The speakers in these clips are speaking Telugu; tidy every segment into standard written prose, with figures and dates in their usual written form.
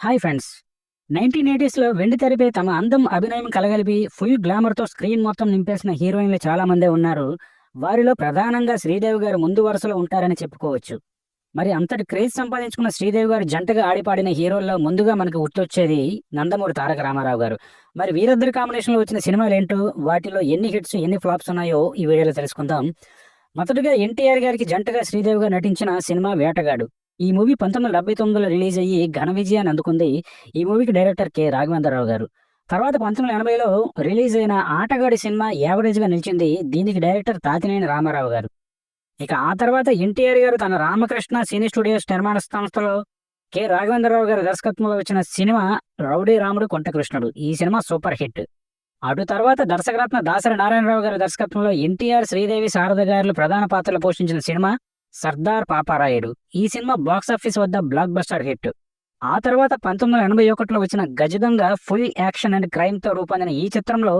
Hi friends. 1980స్‌లో వెండితెరపై తమ అందం, అభినయం కలగలిపి ఫుల్ గ్లామర్‌తో స్క్రీన్ మొత్తం నింపేసిన హీరోయిన్‌లు చాలా మందే ఉన్నారు. వారిలో ప్రధానంగా శ్రీదేవి గారు ముందు వరుసలో ఉంటారని చెప్పుకోవచ్చు. మరి అంతటి క్రేజ్ సంపాదించుకున్న శ్రీదేవి గారు జంటగా ఆడిపాడిన హీరోల్లో ముందుగా మనకు గుర్తొచ్చేది నందమూరి తారక రామారావు గారు. మరి వీరిద్దరి కాంబినేషన్‌లో వచ్చిన సినిమాలేంటో, వాటిలో ఎన్ని హిట్స్, ఎన్ని ఫ్లాప్స్ ఉన్నాయో ఈ వీడియోలో తెలుసుకుందాం. మొదటగా ఎన్టీఆర్ గారికి జంటగా శ్రీదేవి గారు నటించిన సినిమా 'వేటగాడు'. ఈ మూవీ 1979లో రిలీజ్ అయ్యి ఘన విజయాన్ని అందుకుంది. ఈ మూవీకి డైరెక్టర్ కె. రాఘవేంద్రరావు గారు. తర్వాత 1980లో రిలీజ్ అయిన 'ఆటగాడి' సినిమా యావరేజ్‌గా నిలిచింది. దీనికి డైరెక్టర్ తాతినేని రామారావు గారు. ఇక ఆ తర్వాత ఎన్టీఆర్ గారు తన రామకృష్ణ సినీ స్టూడియోస్ నిర్మాణ సంస్థలో కె. రాఘవేంద్రరావు గారి దర్శకత్వంలో వచ్చిన సినిమా 'రౌడీ రాముడు కొంటకృష్ణుడు'. ఈ సినిమా సూపర్ హిట్. అటు తర్వాత దర్శకరత్న దాసరి నారాయణరావు గారి దర్శకత్వంలో ఎన్టీఆర్, శ్రీదేవి, శారద గారులు ప్రధాన పాత్రలు పోషించిన సినిమా 'సర్దార్ పాపారాయుడు'. ఈ సినిమా బాక్సాఫీస్ వద్ద బ్లాక్ బస్టర్ హిట్. ఆ తర్వాత 1981లో వచ్చిన 'గజదొంగ' ఫుల్ యాక్షన్ అండ్ క్రైమ్‌తో రూపొందిన ఈ చిత్రంలో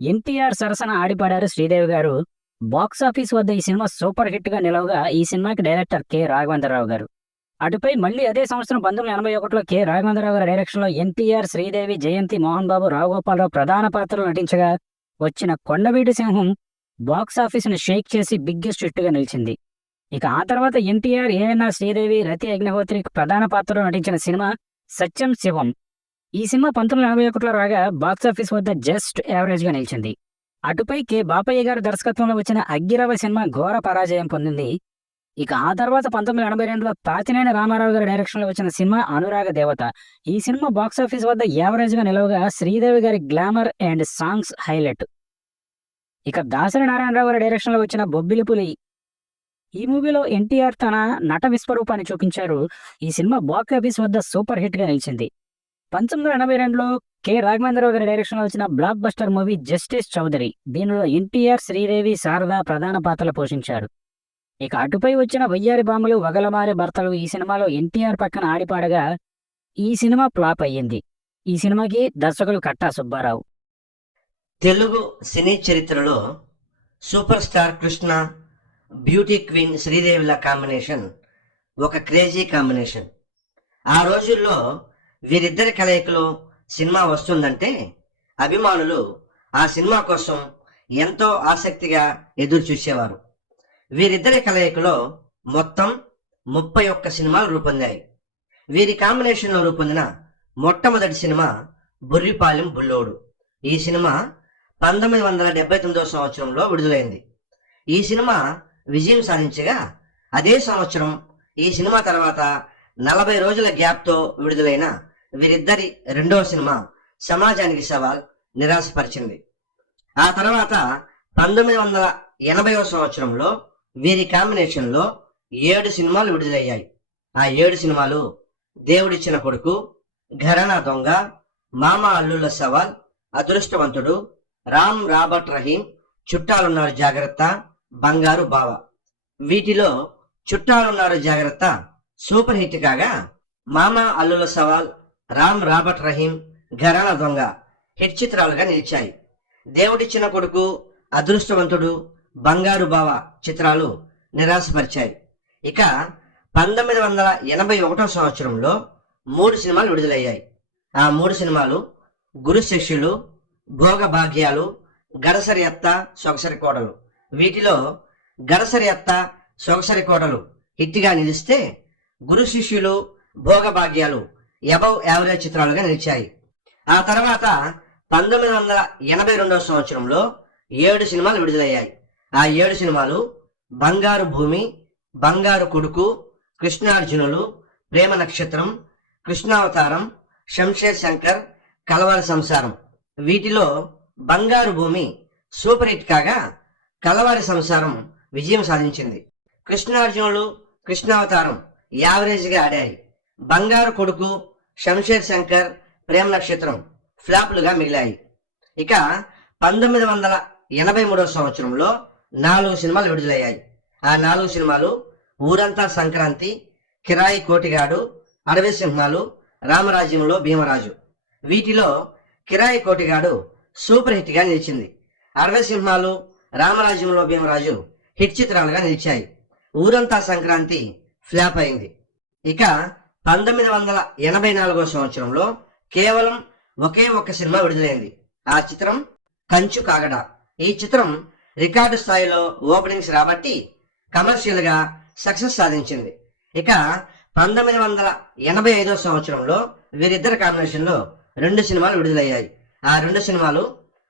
ఎన్టీఆర్ సరసన ఆడిపాడారు శ్రీదేవి గారు. బాక్సాఫీస్ వద్ద ఈ సినిమా సూపర్ హిట్‌గా నిలవగా ఈ సినిమాకి డైరెక్టర్ కె. రాఘవేంద్రరావు గారు. అటుపై మళ్ళీ అదే సంవత్సరం 1981లో కె. రాఘవేంద్రరావు గారి డైరెక్షన్‌లో ఎన్టీఆర్, శ్రీదేవి, జయంతి, మోహన్ బాబు, రావు గోపాలరావు ప్రధాన పాత్రలు నటించగా వచ్చిన 'కొండవీటి సింహం' బాక్సాఫీస్‌ని షేక్ చేసి బిగ్గెస్ట్ హిట్‌గా నిలిచింది. ఇక ఆ తర్వాత ఎన్టీఆర్, ఏఎన్నార్, శ్రీదేవి, రతి అగ్నిహోత్రి ప్రధాన పాత్రలో నటించిన సినిమా 'సత్యం శివం'. ఈ సినిమా 1981లో రాగా బాక్సాఫీస్ వద్ద జస్ట్ యావరేజ్‌గా నిలిచింది. అటుపై కె. బాపయ్య గారి దర్శకత్వంలో వచ్చిన 'అగ్గిరవ' సినిమా ఘోర పరాజయం పొందింది. ఇక ఆ తర్వాత 1982లో తాతినేని రామారావు గారి డైరెక్షన్‌లో వచ్చిన సినిమా 'అనురాగ దేవత'. ఈ సినిమా బాక్సాఫీస్ వద్ద యావరేజ్‌గా నిలవగా శ్రీదేవి గారి గ్లామర్ అండ్ సాంగ్స్ హైలైట్. ఇక దాసరి నారాయణరావు గారి డైరెక్షన్‌లో వచ్చిన 'బొబ్బిలిపులి'. ఈ మూవీలో ఎన్టీఆర్ తన నట విశ్వరూపాన్ని చూపించారు. ఈ సినిమా బాక్సాఫీస్ వద్ద సూపర్ హిట్‌గా నిలిచింది. 1982లో కె. రాఘవేంద్రరావు గారి డైరెక్షన్‌లో వచ్చిన block buster movie 'justice Chowdary'. దీనిలో ఎన్టీఆర్, శ్రీదేవి, శారద ప్రధాన పాత్రలు పోషించారు. ఇక అటుపై వచ్చిన 'వయ్యారి భామలు వగలమారే భర్తలు'. ఈ సినిమాలో ఎన్టీఆర్ పక్కన ఆడిపాడగా ఈ సినిమా ఫ్లాప్ అయ్యింది. ఈ సినిమాకి దర్శకులు కట్టా సుబ్బారావు. తెలుగు సినీ చరిత్రలో super star Krishna, beauty queen శ్రీదేవిల కాంబినేషన్ ఒక క్రేజీ కాంబినేషన్. ఆ రోజుల్లో వీరిద్దరి కలయికలో సినిమా వస్తుందంటే అభిమానులు ఆ సినిమా కోసం ఎంతో ఆసక్తిగా ఎదురు చూసేవారు. వీరిద్దరి కలయికలో మొత్తం 31 సినిమాలు రూపొందాయి. వీరి కాంబినేషన్లో రూపొందిన మొట్టమొదటి సినిమా 'బుర్రిపాలెం బుల్లోడు'. ఈ సినిమా 1979 సంవత్సరంలో విడుదలైంది. ఈ సినిమా విజయం సాధించగా అదే సంవత్సరం ఈ సినిమా తర్వాత 40 రోజుల గ్యాప్తో విడుదలైన వీరిద్దరి రెండవ సినిమా 'సమాజానికి సవాల్' నిరాశపరిచింది. ఆ తర్వాత 1980వ సంవత్సరంలో వీరి కాంబినేషన్లో 7 సినిమాలు విడుదలయ్యాయి. ఆ 7 సినిమాలు 'దేవుడిచ్చిన కొడుకు', 'ఘరానా దొంగ', 'మామ అల్లుళ్ళ సవాల్', 'అదృష్టవంతుడు', 'రామ్ రాబర్ట్ రహీం', 'చుట్టాలున్నారు జాగ్రత్త', 'బంగారు బావ'. వీటిలో 'చుట్టాలున్నారు జాగ్రత్త' సూపర్ హిట్ కాగా 'మామ అల్లుల సవాల్', 'రామ్ రాబర్ట్ రహీం', 'ఘరానా దొంగ' హిట్ చిత్రాలుగా నిలిచాయి. 'దేవుడిచ్చిన కొడుకు', 'అదృష్టవంతుడు', 'బంగారు బావ' చిత్రాలు నిరాశపరిచాయి. ఇక 1981 సంవత్సరంలో 3 సినిమాలు విడుదలయ్యాయి. ఆ 3 సినిమాలు 'గురు శిష్యులు', 'భోగ భాగ్యాలు', 'గడసరి అత్త సొగసరి కోడలు'. వీటిలో 'గడసరి అత్త సొగసరి కోడలు' హిట్గా నిలిస్తే 'గురు శిష్యులు', 'భోగ భాగ్యాలు' అబవ్ యావరేజ్ చిత్రాలుగా నిలిచాయి. ఆ తర్వాత 1982 సంవత్సరంలో 7 సినిమాలు విడుదలయ్యాయి. ఆ 7 సినిమాలు 'బంగారు భూమి', 'బంగారు కొడుకు', 'కృష్ణార్జునులు', 'ప్రేమ నక్షత్రం', 'కృష్ణావతారం', 'శంషేర్ శంకర్', 'కలవారి సంసారం'. వీటిలో 'బంగారు భూమి' సూపర్ హిట్ కాగా 'కలవారి సంసారం' విజయం సాధించింది. 'కృష్ణార్జునులు', 'కృష్ణావతారం' యావరేజ్గా ఆడాయి. 'బంగారు కొడుకు', 'శంషేర్ శంకర్', 'ప్రేమ నక్షత్రం' ఫ్లాప్లుగా మిగిలాయి. ఇక 1983 సంవత్సరంలో 4 సినిమాలు విడుదలయ్యాయి. ఆ 4 సినిమాలు 'ఊరంతా సంక్రాంతి', 'కిరాయి కోటిగాడు', 'అడవి సింహాలు', 'రామరాజ్యంలో భీమరాజు'. వీటిలో 'కిరాయి కోటిగాడు' సూపర్ హిట్గా నిలిచింది. 'అడవి సింహాలు', 'రామరాజ్యంలో భీమరాజు' హిట్ చిత్రాలుగా నిలిచాయి. 'ఊరంతా సంక్రాంతి' ఫ్లాప్ అయింది. ఇక 1984 సంవత్సరంలో కేవలం ఒకే ఒక్క సినిమా విడుదలైంది. ఆ చిత్రం కంచు కాగడ. ఈ చిత్రం రికార్డు స్థాయిలో ఓపెనింగ్స్ రాబట్టి కమర్షియల్ గా సక్సెస్ సాధించింది. ఇక 1985 సంవత్సరంలో వీరిద్దరి కాంబినేషన్ లో 2 సినిమాలు విడుదలయ్యాయి. ఆ 2 సినిమాలు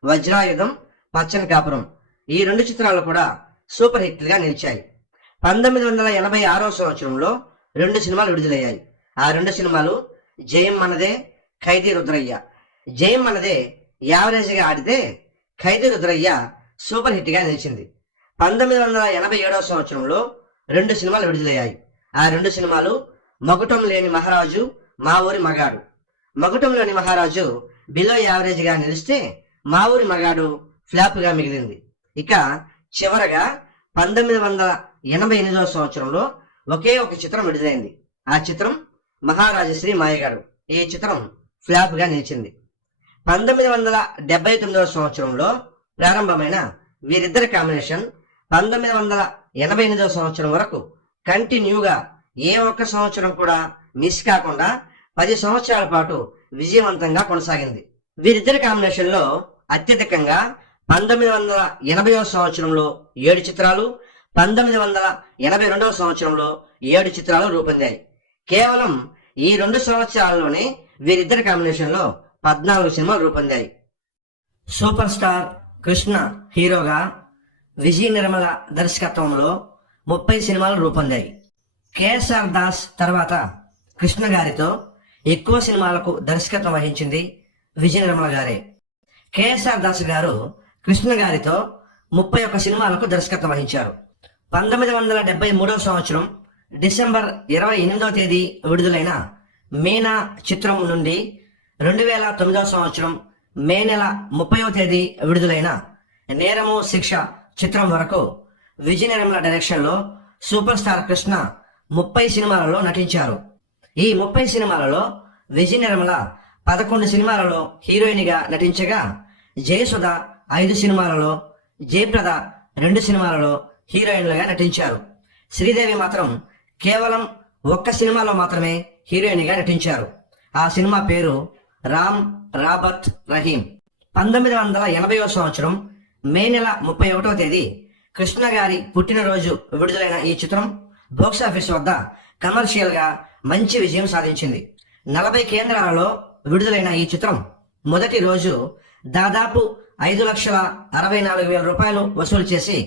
వజ్రాయుధం, పచ్చని కాపురం. ఈ 2 చిత్రాలు కూడా సూపర్ హిట్లుగా నిలిచాయి. 1986 సంవత్సరంలో 2 సినిమాలు విడుదలయ్యాయి. ఆ 2 సినిమాలు జయం మనదే, ఖైదీ రుద్రయ్య. జయం మనదే యావరేజ్ గా ఆడితే ఖైదీ రుద్రయ్య సూపర్ హిట్ గా నిలిచింది. 1987 సంవత్సరంలో 2 సినిమాలు విడుదలయ్యాయి. ఆ 2 సినిమాలు మగుటం లేని మహారాజు, మా ఊరి మగాడు. మగుటంలోని మహారాజు బిలో యావరేజ్ గా నిలిస్తే మా ఊరి మగాడు ఫ్లాప్ గా మిగిలింది. ఇక చివరగా 1988 సంవత్సరంలో ఒకే ఒక చిత్రం విడుదలైంది. ఆ చిత్రం మహారాజశ్రీ మాయగాడు. ఈ చిత్రం ఫ్లాప్ గా నిలిచింది. 1979 సంవత్సరంలో ప్రారంభమైన వీరిద్దరి కాంబినేషన్ 1988 సంవత్సరం వరకు కంటిన్యూగా ఏ ఒక్క సంవత్సరం కూడా మిస్ కాకుండా 10 సంవత్సరాల పాటు విజయవంతంగా కొనసాగింది. వీరిద్దరి కాంబినేషన్ లో అత్యధికంగా 1980 సంవత్సరంలో 7 చిత్రాలు, 1982 సంవత్సరంలో 7 చిత్రాలు రూపొందాయి. కేవలం ఈ 2 సంవత్సరాల్లోనే వీరిద్దరి కాంబినేషన్ లో 14 సినిమాలు రూపొందాయి. సూపర్ స్టార్ కృష్ణ హీరోగా విజయ నిర్మల దర్శకత్వంలో 30 సినిమాలు రూపొందాయి. కేఎస్ఆర్ దాస్ తర్వాత కృష్ణ గారితో ఎక్కువ సినిమాలకు దర్శకత్వం వహించింది విజయ నిర్మల గారే. కేఎస్ఆర్ దాస్ గారు కృష్ణ గారితో 31 సినిమాలకు దర్శకత్వం వహించారు. 1973 సంవత్సరం డిసెంబర్ 28వ తేదీ విడుదలైన మీనా చిత్రం నుండి 2009 సంవత్సరం మే నెల 30వ తేదీ విడుదలైన నేరము శిక్ష చిత్రం వరకు విజయ నిర్మల డైరెక్షన్ లో సూపర్ స్టార్ కృష్ణ 30 సినిమాలలో నటించారు. ఈ 30 సినిమాలలో విజయ నిర్మల 11 సినిమాలలో హీరోయిన్ గా నటించగా జయసుధ 5 సినిమాలలో, జయప్రద 2 సినిమాలలో హీరోయిన్లుగా నటించారు. శ్రీదేవి మాత్రం కేవలం 1 సినిమాలో మాత్రమే హీరోయిన్ గా నటించారు. ఆ సినిమా పేరు రామ్ రాబర్ట్ రహీం. 1980 సంవత్సరం మే నెల 31వ తేదీ కృష్ణ గారి పుట్టినరోజు విడుదలైన ఈ చిత్రం బాక్సాఫీస్ వద్ద కమర్షియల్ గా మంచి విజయం సాధించింది. 40 కేంద్రాలలో విడుదలైన ఈ చిత్రం మొదటి రోజు దాదాపు 5,64,000 రూపాయలు వసూలు చేసి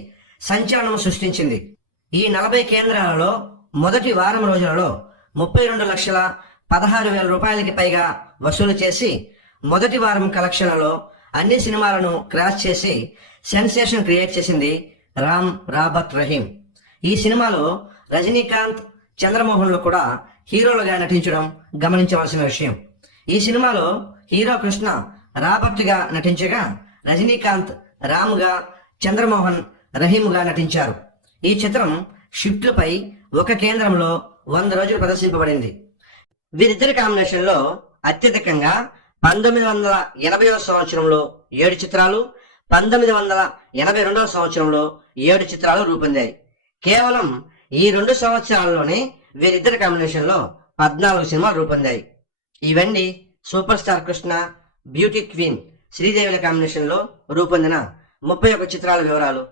సంచలనం సృష్టించింది. ఈ 40 కేంద్రాలలో మొదటి వారం రోజులలో 32,16,000 రూపాయలకి పైగా వసూలు చేసి మొదటి వారం కలెక్షన్లలో అన్ని సినిమాలను క్రాష్ చేసి సెన్సేషన్ క్రియేట్ చేసింది రామ్ రాబర్ట్ రహీం. ఈ సినిమాలో రజనీకాంత్, చంద్రమోహన్లు కూడా హీరోలుగా నటించడం గమనించవలసిన విషయం. ఈ సినిమాలో హీరో కృష్ణ రాబర్ట్ గా నటించగా రజనీకాంత్ రామ్ గా, చంద్రమోహన్ రహీం గా నటించారు. ఈ చిత్రం షిఫ్ట్లపై ఒక కేంద్రంలో 100 రోజులు ప్రదర్శింపబడింది. వీరిద్దరి కాంబినేషన్ లో అత్యధికంగా 1980 సంవత్సరంలో 7 చిత్రాలు, 1982 సంవత్సరంలో 7 చిత్రాలు రూపొందాయి. కేవలం ఈ 2 సంవత్సరాల్లోనే వీరిద్దరి కాంబినేషన్ లో 14 సినిమాలు రూపొందాయి. ఇవన్నీ super star Krishna, beauty queen శ్రీదేవిల కాంబినేషన్ లో రూపొందిన 31 చిత్రాల వివరాలు.